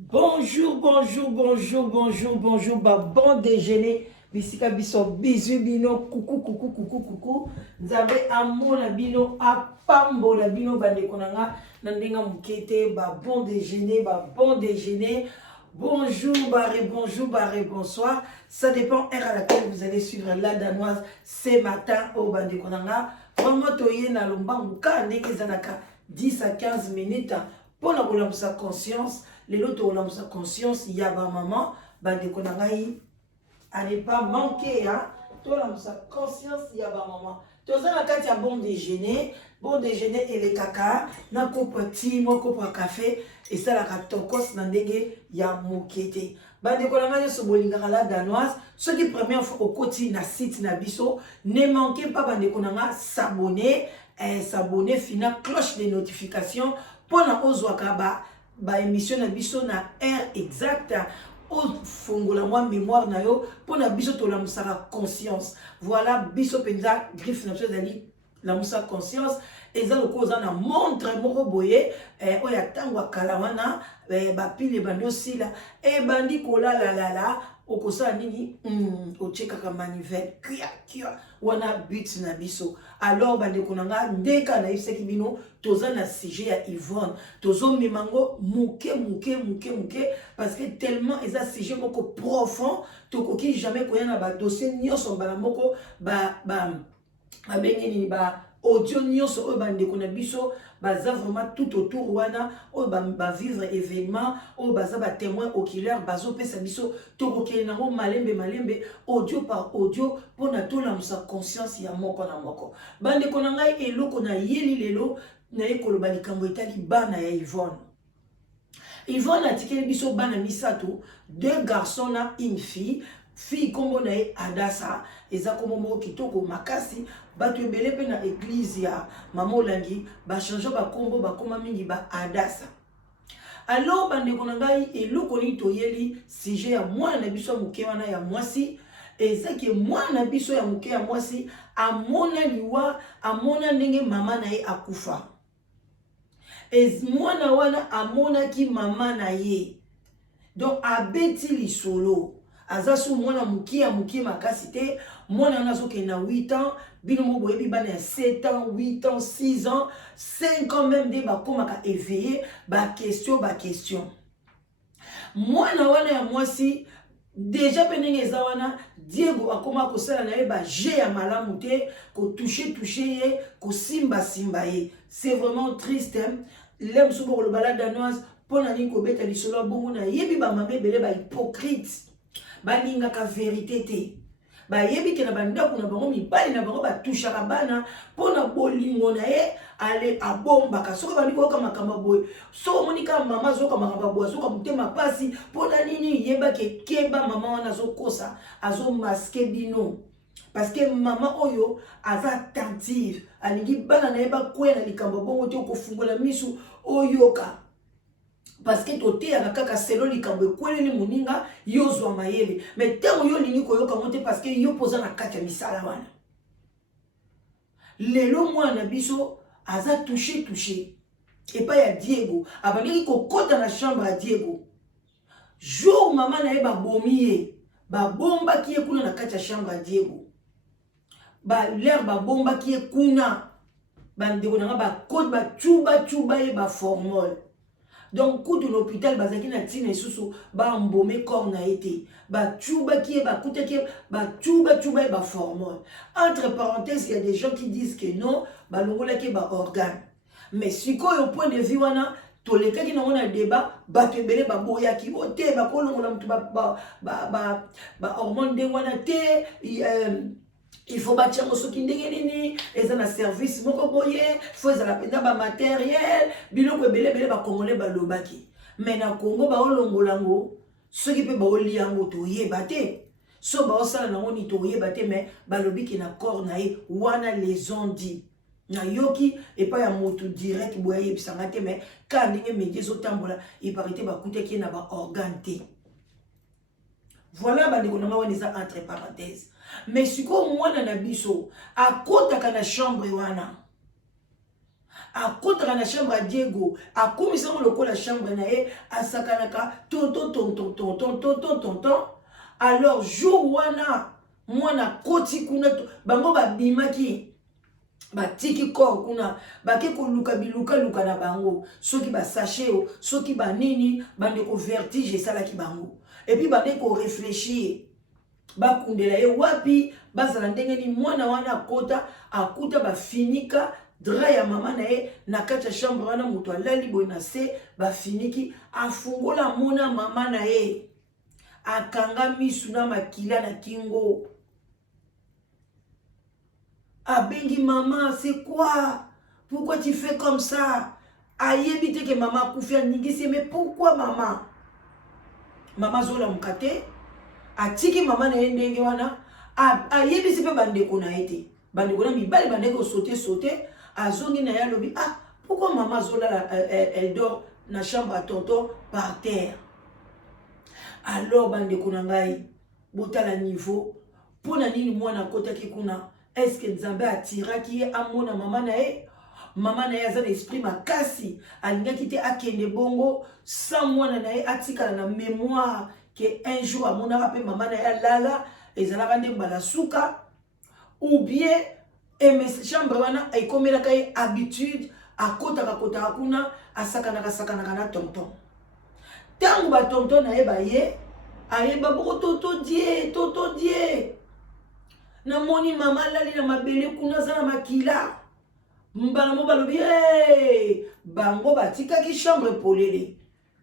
Bonjour, bonjour, bonjour, bonjour, bonjour, bon déjeuner. Bisika biso, bisous bino, coucou, coucou, coucou, coucou. Nzabe amona bino, apambo la bino, bande konanga, nandenga mukete, bon déjeuner, bon déjeuner. Bonjour, bonjour, bonsoir. Ça dépend heure à laquelle vous allez suivre la danoise ce matin au bande konanga. Vraiment, toye na lomba muka, neke zanaka 10 à 15 minutes pour la sa conscience. Les lots de sa conscience, il y a ma maman, bande konangai, à ne pas manquer, hein. Tout sa conscience, il y a ma maman. Tout ça, il y a bon déjeuner et les caca, na coupe petit, moi coupe café, et ça la katokos nandege, il y a moukete. Bande konangai so bolinga la danoise, ceux qui première fois au côté na site na biso, ne manquez pas bande konanga s'abonner, s'abonner, fina cloche de notification pour na ozwakaba. Ba émission na biso na heure exacte au fongola moi mémoire na yo pour na biso to la musaka conscience. Voilà biso penza griffe na biso dali la musaka conscience eza lokoza na montre moko boye oya tangwa kala wana ba pile bando sila e bandi kola la okosa nini ocheka ka manivelle kia wana but na biso. Alors bande konanga ndeka na yiseki bino toza na sujet ya Yvonne tozo mimango muke parce que tellement eza sujet moko profond tokoki jamais koyana ba dossier nyoso bala moko ba bengeni ba audio nyonso oyo bandeko na biso baza vraiment tout autour wana oyo ba vivre événement oyo baza ba témoin oculaire bazo pesa biso tokokele nango malembe audio par audio pona tolamusa conscience ya moko na moko. Bandeko na ngai eloko na yeli lelo na ekoloba likambo etali bana ya Yvonne. Yvonne atikeli biso bana misato, 2 garçons na une fille. Fille kombo na Adasa eza kombo moko kitoko makasi bato ebele pe na église ya mama Olangi ba changer ba kombo ba koma mingi ba Adasa. Alors bandeko na ngai eloko ni toyeli sujet ya mwana na biso moke wana ya mwasi eza ke mwana na biso ya moke ya mwasi amona liwa amona ndenge mama na ye akufa. Mwana wana amona ki mama na ye. Donc abeti lisolo. Azasu mwana mukia makasi te mwana nazoke na 8 ans bino mo boyebi bana ya 7 ans 8 ans 6 ans 5 ans même de bakomaka éveillé ba question mwana wana ya mwasi déjà penenge eza wana Diego akoma kosala na ye ba je ya malamu te ko toucher ye ko simba ye. C'est vraiment triste, hein? L'aime souvent le balade danoise pona ni ko beta lisolo bongo na yebi ba mame bele ba hypocrite. Balinga ka vérité te ba yebi ke na bandako na bango mibali na bango ba touchaka bana pona bolingo na ye ale abomba ka soka bandi ko kama boy so monika mama zoka makamba boy zoka mutema pasi pona nini yeba ke keba mama wana zokosa azo masquer bino parce que mama oyo aza attentive alingi bana na yeba kwena likambo bongo te ko fungola misu oyoka. Parce que toté ya kaka selo likambo ekweleli moninga yozwa mayele mais tango yo lingi koyoka mote parce que yo poza na kati ya misala wana lelo mwana biso aza touché et pas ya Diego abandiki kokota na chambre ya Diego jour mama na ye babomi ye babombaki ye kuna na kati ya chambre ya Diego l'air babombaki ye kuna bandeko nanga bakoti bachuba ye baformol. Donc, quand on l'hôpital, bazaki na tina isusu ba mbome corps na été ba chuba qui ba kuta qui ba chuba ba formol. Entre parenthèses, il y a des gens qui disent que non, ba longola ki ba organe. Mais si quoi au point de vue wana to le ka ki na on a débat ba tebele ba boya ki ote ba ko longola mtu ba hormone de wana te il faut bâtir mon soki ndenge nini eza na service moko boye faut ezala penda ba matériel biloko ebele ba congolais ba lobaki mais na Congo ba olongolango soki pe ba oliango to yeba te so ba osala nango ni to yeba te mais ba lobiki na corps na ye wana les ont dit na yoki et pas ya moto direct boye bisanga te mais quand ndenge médias otambola il parité ba kutaki na ba organe te. Voilà bandeko nanga wana eza entre parenthèses. Mais si ko mwana na biso akotaka na chambre wana akotaka na chambre ya Diego akomisango lokola chambre na ye asakanaka tonton. Alors jour wana mwana koti kuna bango babimaki batiki corps kuna bake koluka biluka na bango soki basache o soki banini bandeko vertige esalaki bango et puis bandeko réfléchir bakundela ye wapi bazala ndenge ni mwana wana akuta bafinika dra ya mama na ye na kati ya chambre wana moto alali boye na se bafiniki afungola mona mama na ye akanga misu na makila na kingo abengi maman c'est quoi pourquoi tu fais comme ça ayebi te ke mama akufi aningisi mais pourquoi maman zola mukate atiki mama na ye ndenge wana ayebisi mpe bandeko na ye te bandeko na mibali bandeko sauter azongi na ye alobi pourquoi mama zola elle dort na chambre à tonton par terre. Alors bandeko na ngai botala niveau pona nini mwana akotaki kuna est-ce que Nzambe atiraki ye amona mama na ye aza na esprit makasi alingaki te akende bongo sans mwana na ye atikala na mémoire que un jour amonaka mpe mama na ye alala ezalaka nde mbala suka ou bien chambre wana ekomelaka ye habitude akotaka kuna asakanaka na tonton ntango batonton na ye baye ayeba boko toto die namoni mama alali na mabele kuna aza na makila mbala mo balobi bango batikaki chambre polele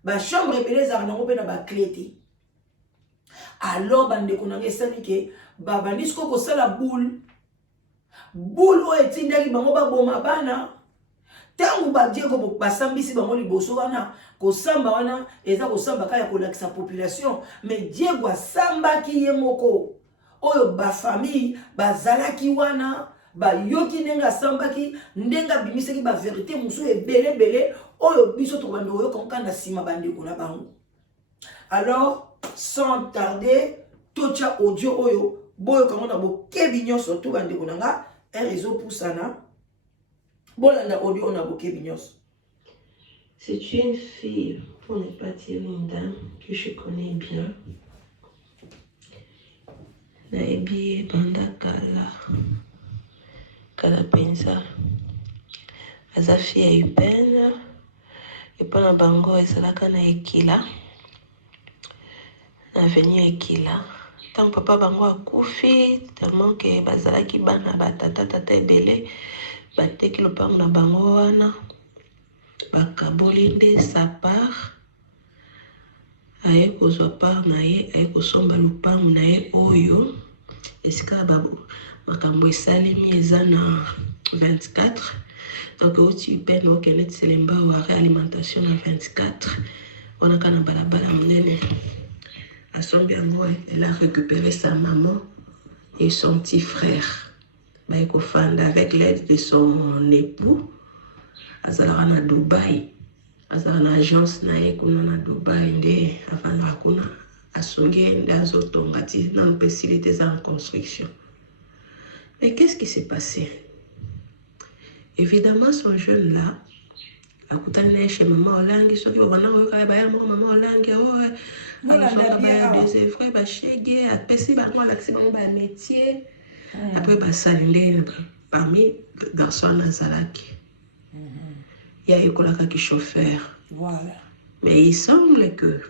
bachambre ebele ezalaka nango mpe na baclé te. Alors bandeko na ngai esali ke babandi siko kosala boule oyo etindaki bango baboma bana ntango badieko basambisi bango liboso wana kosamba wana eza kosamba kaka ya kolakisa population mais Diego asambaki ye moko oyo bafamille bazalaki wana bayoki ndenge asambaki ndenge abimisaki baverité mosusu ebele oyo biso tokobanda koyoka nkanda nsima bandeko na bango. Alors sans tarder tocha audio oyo boyoka ngo na bokebi nyonso to bandeko na nga ezopusana bolanda audio na bokebi nyonso. C'est une fille, pour ne pas dire une dame, que je connais bien. Naebi banda kala penza. Aza fille ya Upene, epona bango ezalaka na Ekila. Na avenue Ekila. Tant papa bango akufi, tellement que bazalaki bana batata ebele, bateki lopango na bango wana. Bakaboli nde sa part aye kozwa part na ye aye kosomba lupango na ye oyo esika babo makambo esalemi eza na 24 donc oti Upene okende tiselemba wa réalimentation na 24 onaka na balabala monene asombi yango elle a récupéré sa maman et son petit frère baye kofanda avec l'aide de son époux azalaka na Dubai azalaka na agence na ye kuna na Dubai nde afandaka kuna asongi nde azotonga ti nano mpe sili te eza en construction. Mais qu'est-ce qui s'est passé? Évidemment son jeune là akutani na ye chez maman olangi soki babanda koyoka baya moko mama olangi azoka baya deuxième frère bashege apesi bango alakisi bango bamétier après basali nde parmi garçon nazalaki il y a eu qui chauffeur. Voilà. Mais il semble que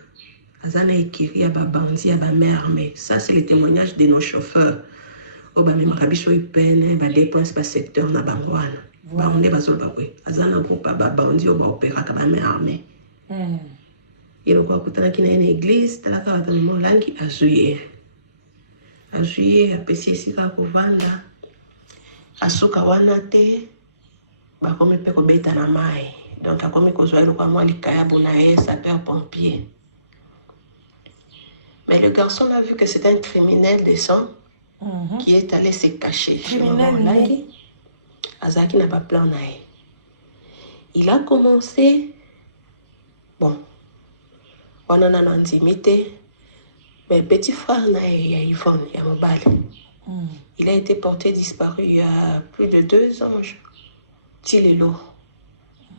Azana Ekiri a bandi a mère armée. Ça c'est le témoignage de nos chauffeurs. Au bas même Rabicho Upene, ba dépense ba secteur na bangwana. Ba onde bazol ba kwe. Azana groupe ba bandi au ba opéra ka ba mère armée. Il ko kutana kina une église, talaka ba mo langi azuye. Azuye apesi sika ko vanda. Asuka wana te. Bakomi pe kobeta na mai donc akomi kozwa eloko mwa likayabo na ye sapeur pompier. Mais le garçon a vu que c'était un criminel de sang qui est allé se cacher chez maman Langi azaki na ba plan na ye. Il a commencé bon on en a intimité mais petit frère na ye ya Yvonne ya mobali il a été porté disparu il y a plus de 2 ans Tilelo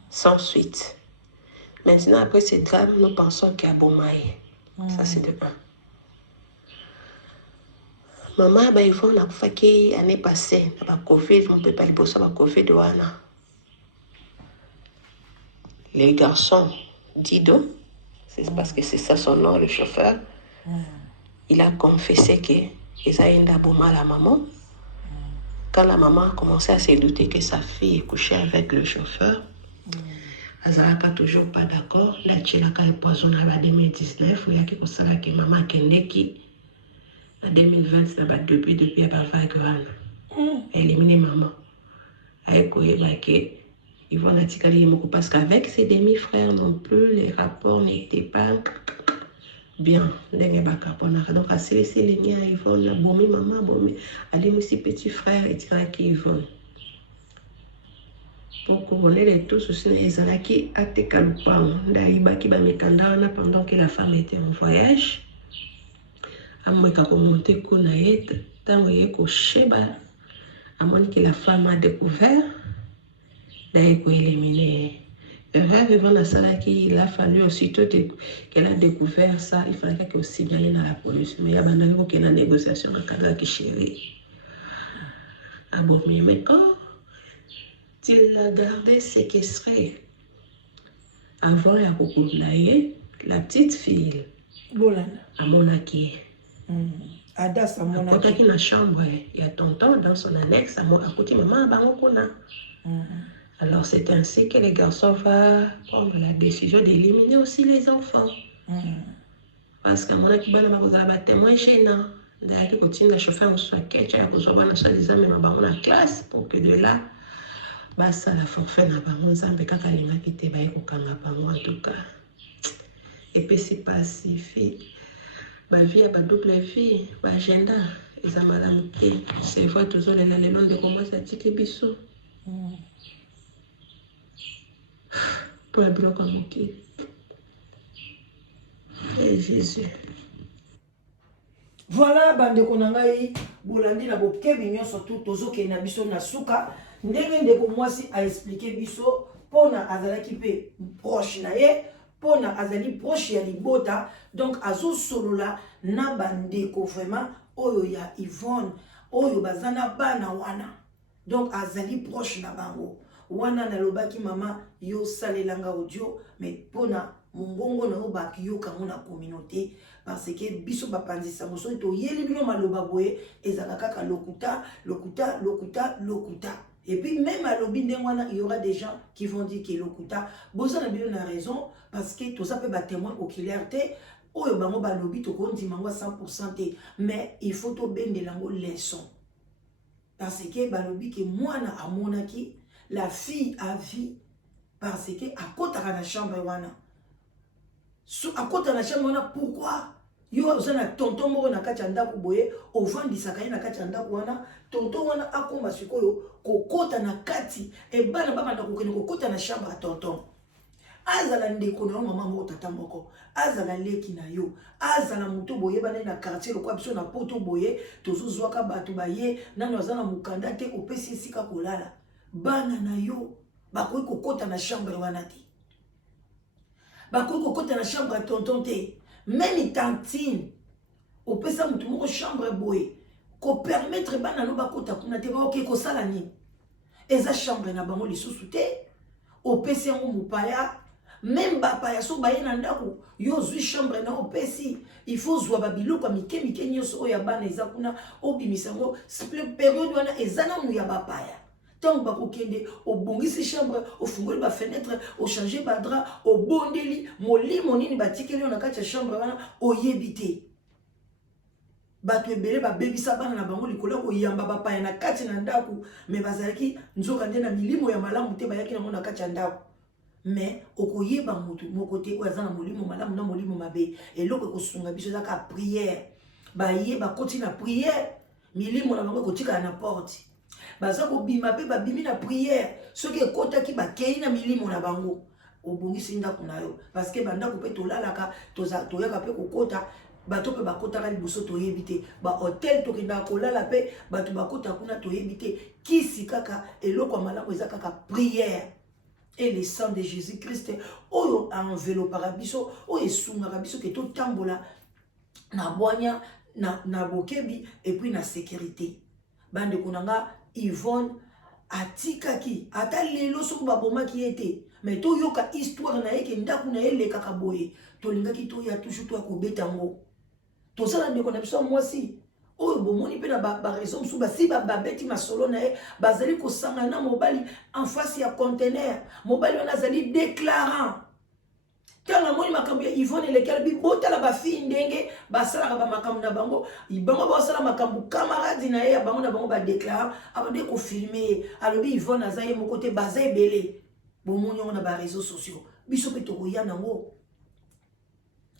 sans suite. Maintenant, après ce drame, nous pensons qu'il y a Bomaye. Ça, c'est de 1. Maman, bah, Yvonne a fait l'année passée, la Covid, on ne peut pas le bosser la Covid. Les garçons, Dido, c'est parce que c'est ça son nom, le chauffeur, il a confessé qu'ils a eu un abonnement à la maman. Quand la maman a commencé à se douter que sa fille est couchée avec le chauffeur, elle n'a toujours pas d'accord. Là, elle a empoisonné en 2019. Il y a quelque chose que maman a qui en 2020, depuis elle a fait elle a éliminé maman. Elle a dit qu'ils vont l'attirer parce qu'avec ses demi-frères non plus, les rapports n'étaient pas bien. Donc, à se laisser les liens, ils vont la bomber maman, bomber. Aller aussi petit frère et tirer qui vont. Pour couronner les tous aussi, les alaki à te calupang. D'aïba qui va me candana pendant que la femme était en voyage. À moi, quand on montait Konaït, tant que Sheba, à moins que la femme a découvert, d'ailleurs, pour éliminer. Il a fallu aussitôt qu'elle a découvert ça, il fallait qu'elle aussi bien dans la police. Mais il y a une négociation en cadre qui chérie. Ah bon, mais quand il l'a gardé séquestré, avant la petite fille, à Monaki. Adas à Monaki. Quand il a chambre, il y a tonton dans son annexe, à côté maman, alors c'est ainsi que les garçons vont prendre la décision d'éliminer aussi les enfants. Parce qu'à mon avis, il y a des témoins gênants. D'ailleurs, il continue à chauffer un soin qui est à cause de la classe pour que de là, ça la forfait n'a pas mon zambe quand elle a quitté en tout cas. Et puis c'est pacifique. Ma vie a double vie, ma agenda. Et ça m'a dit, c'est vrai toujours les noms de comment ça dit que bisous. Pour un bloc comme qui. Et Jésus. Voilà, bande konangai, bolandi na bokebi nyonso tout tozo ke na biso na suka. Ndenge ndeko mwasi a expliqué biso pona azalaki pe proche na ye, pona azali proche ya libota, donc azo solola na bandeko vraiment oyo ya Yvonne, oyo bazana bana wana. Donc azali proche na bango. Wana na lobaki mama yo salelanga audio, mais pona mongongo na obaki yo kango na communauté parce que biso bapanzisa moso to yeli bino maloba boye ezala kaka lokuta. Et puis même à l'obindengwana, il y aura des gens qui vont dire que lokuta boza na bino na raison parce que tout ça peut ba témoin oculaire té oyo bango ba lobi to kondi mangwa 100% té, mais il faut to bende lango leçon parce que ba lobi que mwana amonaki la fille a vie parce que à côté de la chambre wana. À côté de la chambre wana, pourquoi yo azana tonton moko na kati ya ndako boye ovandisaka ye na kati ya ndako wana tonton wana akoma sikoyo kokota na kati e bana bamanda kokende kokota na chambre ya tonton azala ndeko na yo mama moko tata moko azala leki na yo azala moto boye bana na quartier lokwa biso na poto boye tozozwaka bato baye nano azana mukanda te opesi esika kolala bana na yo bakoki kokota na chambre wana te bakoki kokota na chambre ya tonton te. Même tantine, au pesa mutu moko chambre boye, ko permettre bana no bakota kuna te ba oké ko sala ni. Eza chambre na bango lisusu te, au pesa ngo mupaya, même ba paya so baye na ndako, yo zui chambre na opesi, il faut zwa babilo kwa mike nyoso oya bana eza kuna obimisa ngo, période wana eza na mu ya ba paya. Tant que vous au bongisi chambre, au fungoli ba fenêtre, au changer ba drap, au bondeli, moli monini ba tikeli on a katia chambre wana, au yebite. Ba tu ebele ba baby sabana na bango likola ko yamba ba pa na kati na ndaku, mais bazalaki nzoka nde na milimo ya malamu te ba yaki na mona kati ya ndaku. Mais okoyeba mutu mokote oazana molimo malamu na molimo mabe, et loko ko sunga biso za ka prière. Ba yeba koti na prière, milimo na bango kotika na porte. Baza ko bima pe ba bimi na prière soki ekota ki ba kei na milimo na bango obongisi ndako na yo parce que banda ko pe tolalaka toyaka pe kokota bato pe bakota ka liboso toyebite ba hotel to kenda kolala pe bato bakota kuna toyebite kisi kaka eloko malamu eza kaka prière et le sang de Jésus-Christ oyo enveloppera biso oyo esungaka biso ke totambola na boanya na bokebi et puis na sécurité. Bande konanga Yvonne atikaki ata lelo soko babomaki ete mais to yoka histoire na yeke ndaku na ele kaka boye to lingaki to ya toujours to ya kobeta ngo to sala ndeko na biso mwasi oyo bomoni pe na ba raison sou ba si ba beti masolo na e bazali ko sanga na mobali en face ya conteneur mobali wana azali déclarant tanga moni makambo ya Yvonne lekel bi botala ba fi ndenge basala ba makambo na bango ibango ba sala makambo camarade na ye bango na bango ba déclarant abande ko filmer alobi Yvonne azaye mo côté bazay belé bomoni on na ba réseaux sociaux biso pe to koya nango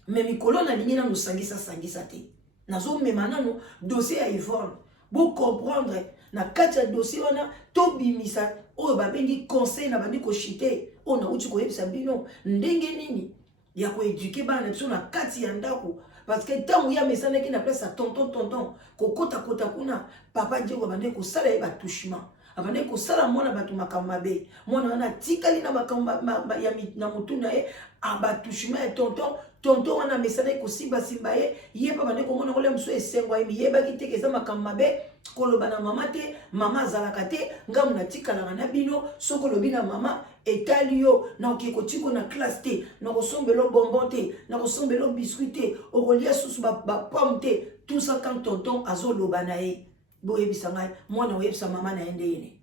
mais mikolo na lingi na no sangisa te nazo mema nano dossier ya Yvonne bo comprendre na kati ya dossier wana to bimisa oyo babengi conseil na bandi ko chiter on na uti ko yebisa bino ndenge nini ya ko éduquer bana biso na kati ya ndako parce que tant ya mesana ki na place à tonton kokota kuna papa Diego bande ko sala e ba touchement abande ko sala mona batu makamabe mona wana tikali na makamba ya na mutuna e aba touchement et tonton wana mesana ko simba ye yeba bande ko mona ko le mso esengwa mi yeba ki teke za makamabe koloba na mama te mama azalaka te ngamu na tikala na bino soko lobi na mama etali yo na okeko tiko na classe te na kosombelo bonbon te na kosombelo biscuit te okolia susu ba pomme te tout ça quand tonton azoloba na ye boyebisa ngai mwana oyebisa mama na yende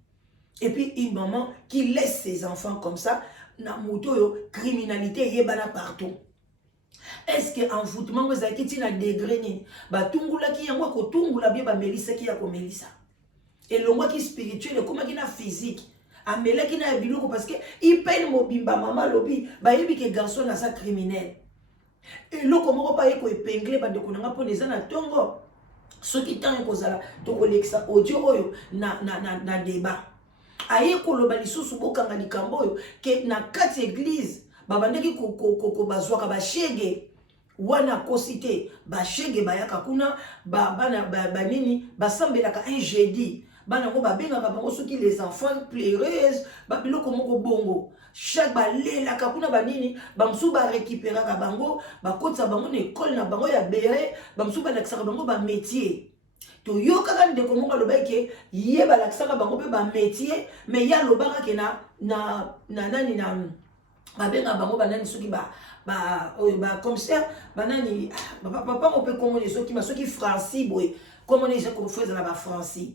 et puis une maman qui laisse ses enfants comme ça na moto yo criminalité yebana partout. Est-ce que envoûtement vous avez dit na degré ni ba tungula ki yango ko tungula bien ba melisa ki ya ko melisa et longwa ki spirituel comme ki na physique amela ki na biloko parce que il peine mobimba mama lobi ba yebi ke garçon na sa criminel et loko moko pa yeko épingler ba de konanga po neza na tongo ce qui tant kozala to koleksa audio oyo na débat aye ko loba lisusu bokanga likambo oyo ke na kati église babandeki ko bazwaka ba shege wana kosite ba shege bayaka kuna bana banini basambelaka un jeudi bana ko babengaka bango soki les enfants pleureuses babiloko moko bongo chaque balelaka kuna banini bamsu ba récupéraka bango bakotsa bango na école na bango ya bere bamsu balakisaka bango ba métier to yokaka ndeko moko lobeke ye balakisaka bango pe ba métier mais ya lobaka ke na nani na babenga bango banani soki comme ça banani papa on peut comment les soki Francis boy comment les gens confrères na ba Francis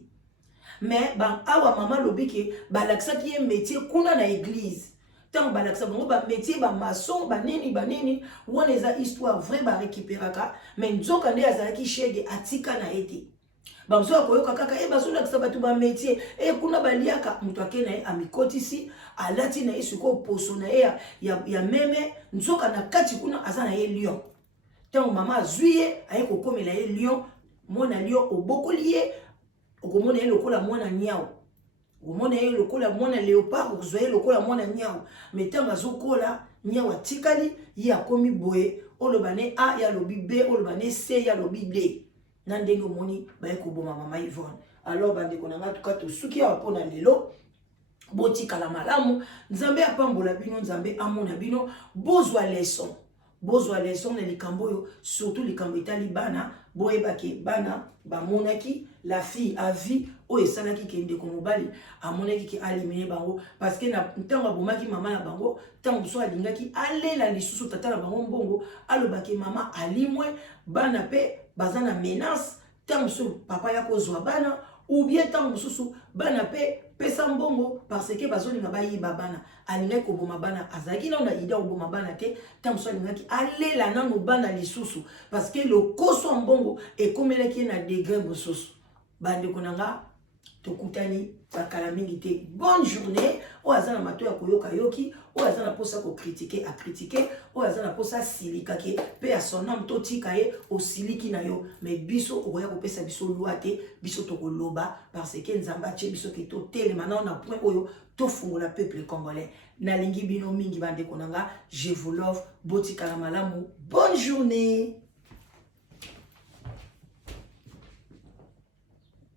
mais awa mama lobike balakisa ki ye métier kuna na église tant balakisa bango ba métier ba maçon banini wana eza histoire vrai ba récupéraka mais nzoka nde azalaki shege atika na ete bamso akoyoka kaka bazolakisa bato ba métier kuna baliaka mutu ake na ye amikotisi alati na ye siko poso na ye ya meme nzoka na kati kuna aza na ye lion tango mama azwi ye aye kokomela ye lion mwana lion obokoli ye okomona ye lokola mwana nyao okomona ye lokola mwana léopard okozwa ye lokola mwana nyao mais tango azokola nyao atikali ye akomi boye oloba ne A ya lobi B oloba ne C ya lobi D na ndenge omoni baye koboma mama Yvonne. Alors bandeko na nga tuka tosuki awa mpona lelo botikala malamu nzambe apambola bino nzambe amona bino bozwa leçon na likambo oyo surtout likambo etali bana boyebaki bana bamonaki la fille a vie oyo esalaki ke ndeko mobali amonaki ke alimine bango parce que na ntango abomaki mama na bango ntango mosusu alingaki alela lisusu tata na bango mbongo alobaki mama alimwe bana pe baza na menace ntango mosusu papa ya kozwa bana ou bien ntango mosusu bana pe pesa mbongo parce que bazolinga bayiba bana alingaki koboma bana azalaki na ida koboma bana te ntango mosusu alingaki alela nano bana lisusu parce que lokoso mbongo ekomelaki na degré mosusu bandeko na nga tokutani bakala mingi te bonne journée oyo aza na mato ya koyoka yoki oyo aza na posa kokritike akritike oyo aza na posa silikake mpe ya sonam totika ye osiliki na yo mais biso okoya kopesa biso lwa te biso tokoloba parce que nzambe atie biso ke totelema nao na point oyo tofungola peuple congolais nalingi bino mingi bandeko na nga je vous love botikala malamu bonne journée.